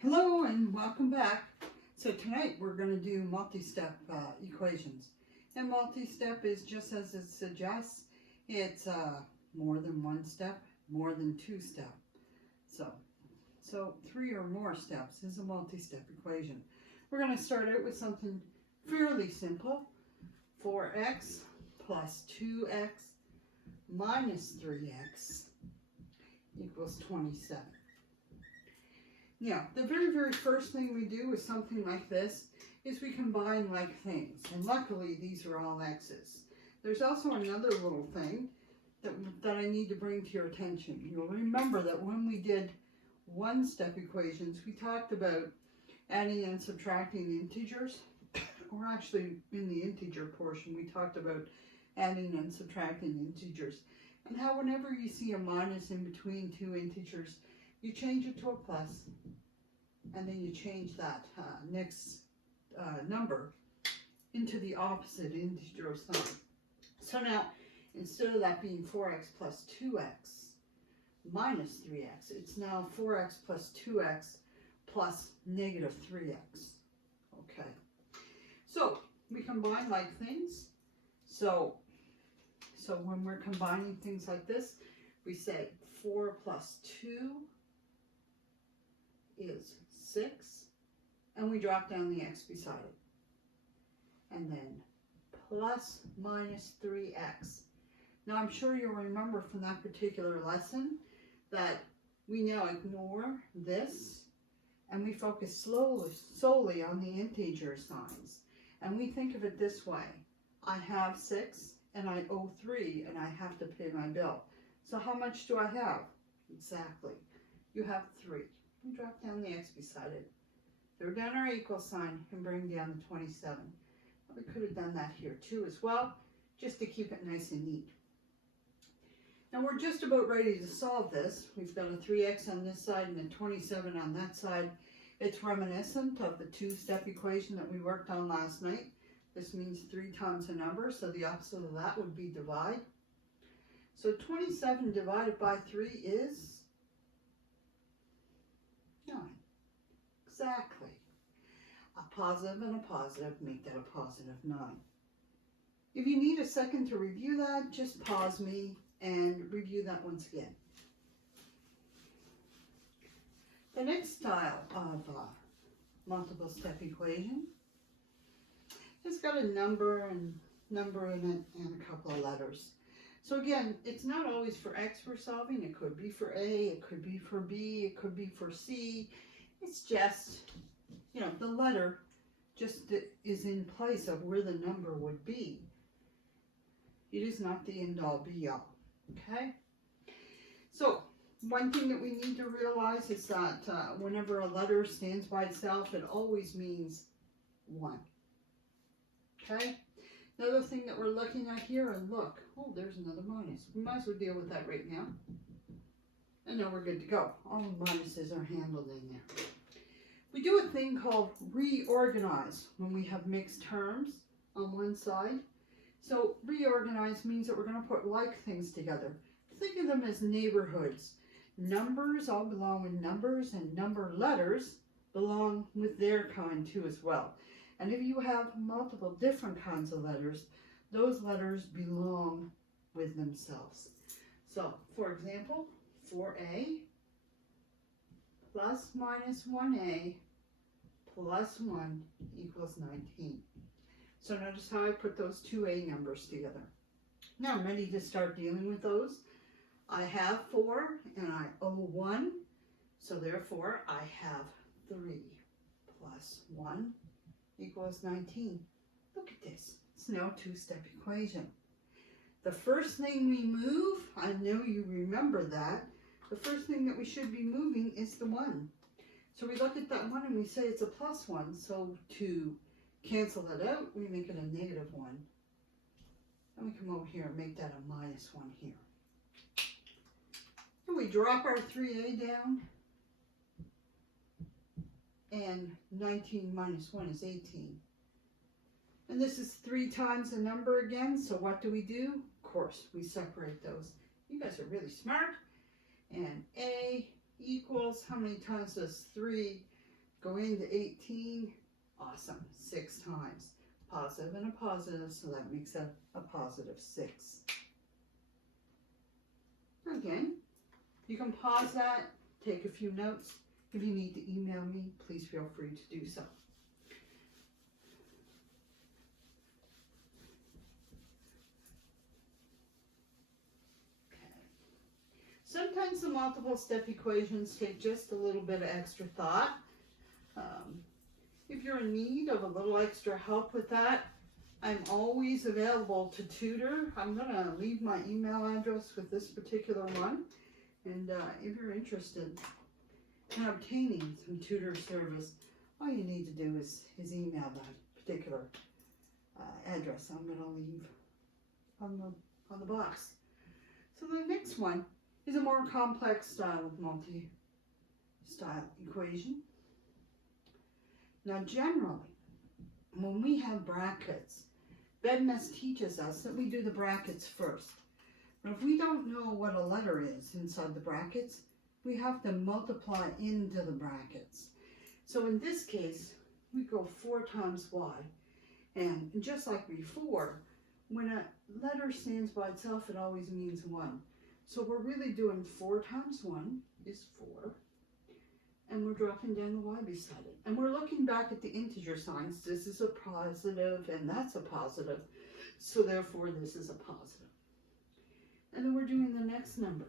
Hello and welcome back. So tonight we're going to do multi-step equations. And multi-step is just as it suggests. It's more than one step, more than two step. So three or more steps is a multi-step equation. We're going to start out with something fairly simple. 4x plus 2x minus 3x equals 27. Now, the very first thing we do with something like this is we combine like things. And luckily, these are all x's. There's also another little thing that I need to bring to your attention. You'll remember that when we did one-step equations, we talked about adding and subtracting integers. Or actually, in the integer portion, we talked about adding and subtracting integers. And how whenever you see a minus in between two integers, you change it to a plus, and then you change that next number into the opposite integer sign. So now, instead of that being 4x plus 2x minus 3x, it's now 4x plus 2x plus negative 3x. Okay. So, we combine like things. So when we're combining things like this, we say 4 plus 2 is 6, and we drop down the x beside it. And then plus minus 3x. Now I'm sure you'll remember from that particular lesson that we now ignore this and we focus solely on the integer signs. And we think of it this way. I have 6 and I owe 3 and I have to pay my bill. So how much do I have? Exactly. You have 3. We drop down the x beside it. Throw down our equal sign and bring down the 27. We could have done that here too as well, just to keep it nice and neat. Now we're just about ready to solve this. We've got a 3x on this side and a 27 on that side. It's reminiscent of the two-step equation that we worked on last night. This means 3 times a number, so the opposite of that would be divide. So 27 divided by 3 is 9. Exactly. A positive and a positive make that a positive 9. If you need a second to review that, just pause me and review that once again. The next style of multiple step equation has got a number in it and a couple of letters. So again, it's not always for x we're solving. It could be for a, it could be for b, it could be for c. It's just, the letter just is in place of where the number would be. It is not the end-all be-all, okay? So, one thing that we need to realize is that whenever a letter stands by itself, it always means 1, okay? Another thing that we're looking at here, and look, oh, there's another minus. We might as well deal with that right now. And now we're good to go. All the minuses are handled in there. We do a thing called reorganize when we have mixed terms on one side. So reorganize means that we're going to put like things together. Think of them as neighborhoods. Numbers all belong with numbers, and number letters belong with their kind too as well. And if you have multiple different kinds of letters, those letters belong with themselves. So, for example, 4a plus minus 1a plus 1 equals 19. So notice how I put those two a numbers together. Now I'm ready to start dealing with those. I have 4 and I owe 1, so therefore I have 3 plus 1 equals 19. Look at this. It's now a two-step equation. The first thing we move, I know you remember that, the first thing that we should be moving is the 1. So we look at that 1 and we say it's a plus 1. So to cancel that out, we make it a negative 1. And we come over here and make that a minus 1 here. And we drop our 3a down. And 19 minus 1 is 18. And this is 3 times the number again, so what do? Of course, we separate those. You guys are really smart. And a equals, how many times does 3 Go into 18. Awesome. 6 times. Positive and a positive, so that makes a positive 6. Again, you can pause that, take a few notes. If you need to email me, please feel free to do so. Okay. Sometimes the multiple step equations take just a little bit of extra thought. If you're in need of a little extra help with that, I'm always available to tutor. I'm going to leave my email address with this particular one. And if you're interested in obtaining some tutor service, all you need to do is email that particular address I'm going to leave on the box. So the next one is a more complex style of multi-style equation. Now generally, when we have brackets, Bedmess teaches us that we do the brackets first. But if we don't know what a letter is inside the brackets, we have to multiply into the brackets. So in this case, we go 4 times y. And just like before, when a letter stands by itself, it always means 1. So we're really doing 4 times 1 is 4. And we're dropping down the y beside it. And we're looking back at the integer signs. This is a positive and that's a positive. So therefore this is a positive. And then we're doing the next number.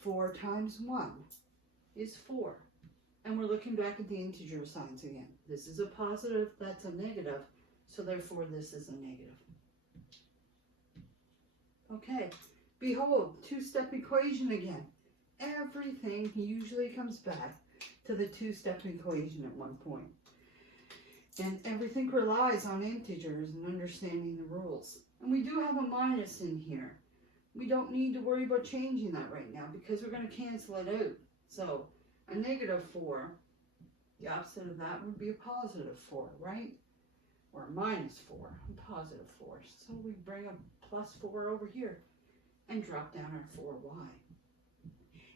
4 times 1 is 4. And we're looking back at the integer signs again. This is a positive, that's a negative. So therefore this is a negative. Okay, behold, 2-step equation again. Everything usually comes back to the 2-step equation at one point. And everything relies on integers and understanding the rules. And we do have a minus in here. We don't need to worry about changing that right now because we're going to cancel it out. So a negative 4, the opposite of that would be a positive 4, right? Or a minus 4, a positive 4. So we bring a plus 4 over here and drop down our 4y.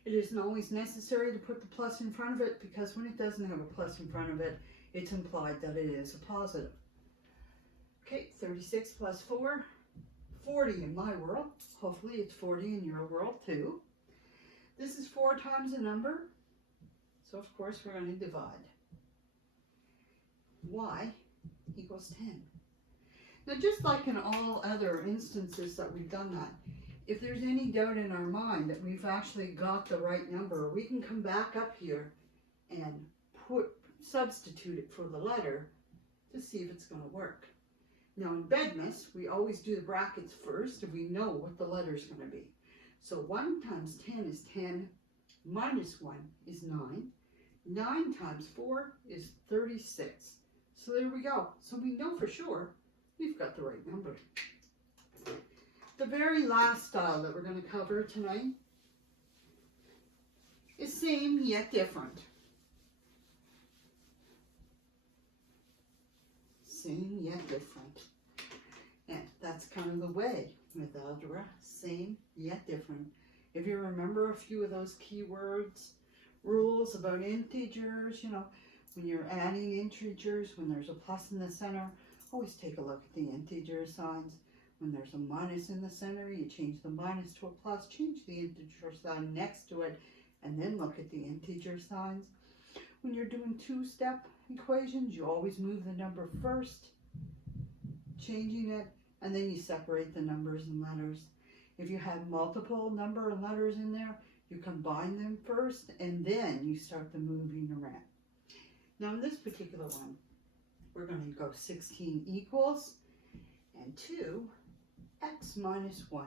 It isn't always necessary to put the plus in front of it because when it doesn't have a plus in front of it, it's implied that it is a positive. Okay, 36 plus 4, 40 in my world. Hopefully it's 40 in your world too. This is 4 times a number, so of course we're going to divide. Y equals 10. Now just like in all other instances that we've done that, if there's any doubt in our mind that we've actually got the right number, we can come back up here and substitute it for the letter to see if it's going to work. Now in Bedmess, we always do the brackets first if we know what the letter is going to be. So 1 times 10 is 10, minus 1 is 9. 9 times 4 is 36. So there we go. So we know for sure we've got the right number. The very last style that we're going to cover tonight is same yet different. Same yet different. And that's kind of the way with algebra. Same yet different. If you remember a few of those keywords, rules about integers, you know, when you're adding integers, when there's a plus in the center, always take a look at the integer signs. When there's a minus in the center, you change the minus to a plus, change the integer sign next to it, and then look at the integer signs. When you're doing 2-step equations, you always move the number first, changing it, and then you separate the numbers and letters. If you have multiple number and letters in there, you combine them first, and then you start the moving around. Now in this particular one, we're going to go 16 equals, and 2 x minus 1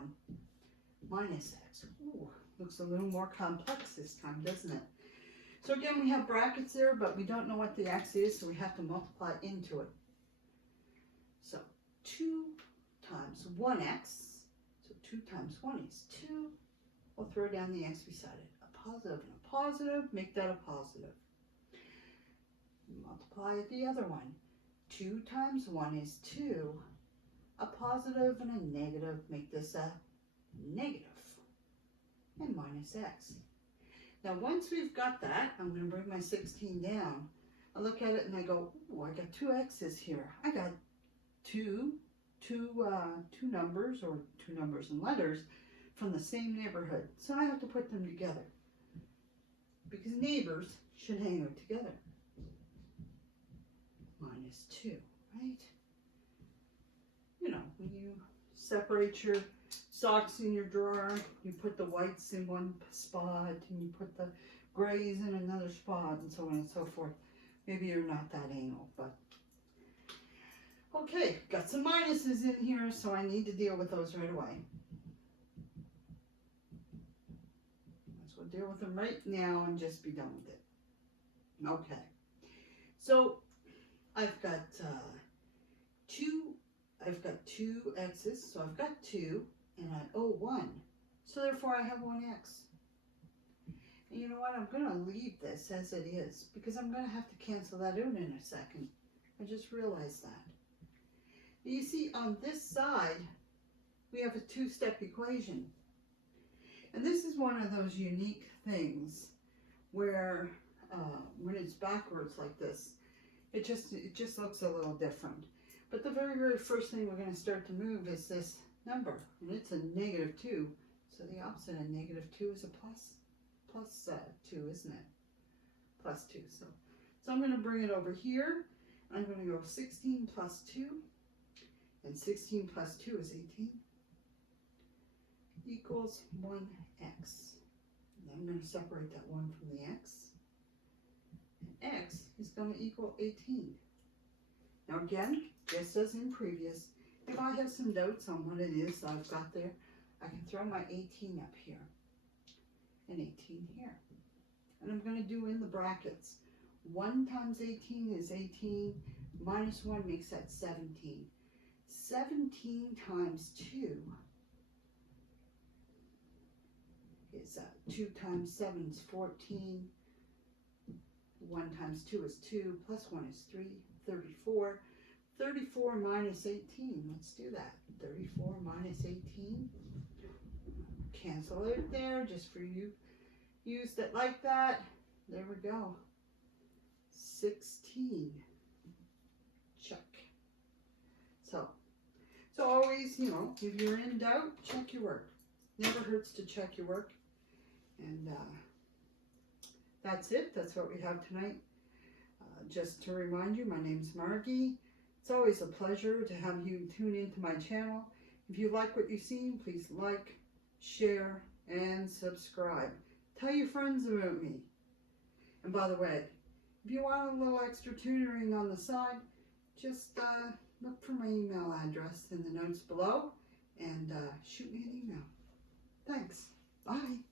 minus x. Ooh, looks a little more complex this time, doesn't it? So again, we have brackets there, but we don't know what the x is, so we have to multiply into it. So 2 times 1x, so 2 times 1 is 2. We'll throw down the x beside it. A positive and a positive, make that a positive. Multiply the other one. 2 times 1 is 2. A positive and a negative, make this a negative, and minus x. Now once we've got that, I'm going to bring my 16 down. I look at it and I go, oh, I got two X's here. I got two numbers, or two numbers and letters from the same neighborhood. So I have to put them together because neighbors should hang out together. -2, right? You know, when you separate your socks in your drawer, you put the whites in one spot and you put the grays in another spot, and so on and so forth. Maybe you're not that anal, but okay, got some minuses in here, so I need to deal with those right away. Might as well deal with them right now and just be done with it. Okay, so I've got two X's, so I've got 2, and I owe 1, so therefore I have 1 X. And you know what, I'm going to leave this as it is, because I'm going to have to cancel that out in a second. I just realized that. You see, on this side, we have a 2-step equation. And this is one of those unique things where when it's backwards like this, it just looks a little different. But the very, very first thing we're going to start to move is this number, and it's a -2. So the opposite of -2 is a plus 2, isn't it? +2. So I'm going to bring it over here. I'm going to go 16 plus 2, and 16 plus 2 is 18, equals 1x. And I'm going to separate that 1 from the x. And x is going to equal 18. Now again, just as in previous, if I have some doubts on what it is I've got there, I can throw my 18 up here and 18 here. And I'm going to do in the brackets. 1 times 18 is 18, minus 1 makes that 17. 17 times 2 is 2 times 7 is 14. 1 times 2 is 2, plus 1 is 3, 34. 34 minus 18, let's do that. 34 minus 18, cancel it there, just for you used it like that. There we go. 16. Check. So always, you know, if you're in doubt, check your work. Never hurts to check your work. And that's it. That's what we have tonight. Just to remind you, my name's Margie. It's always a pleasure to have you tune into my channel. If you like what you've seen, please like, share, and subscribe. Tell your friends about me. And by the way, if you want a little extra tutoring on the side, just look for my email address in the notes below and shoot me an email. Thanks. Bye.